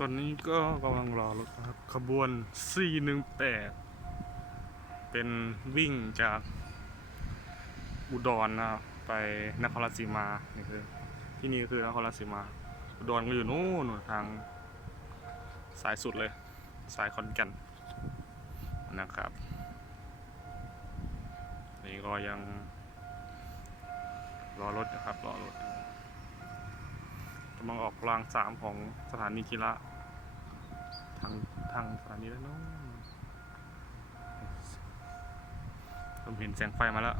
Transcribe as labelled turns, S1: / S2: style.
S1: ตอนนี้ก็กำลังรอรถครับ ขบวน 418 เป็นวิ่งจากอุดรนะครับไปนครราชสีมานี่คือที่นี่คือนครราชสีมา อุดรก็อยู่นู่นทางสายสุดเลย สายขอนแก่นนะครับ นี่ก็ยังรอรถนะครับ รอรถำลังออกรางสามของสถานีกีฬาทางทางสถานีแล้วนู้นผมเห็นแสงไฟมาแล้ว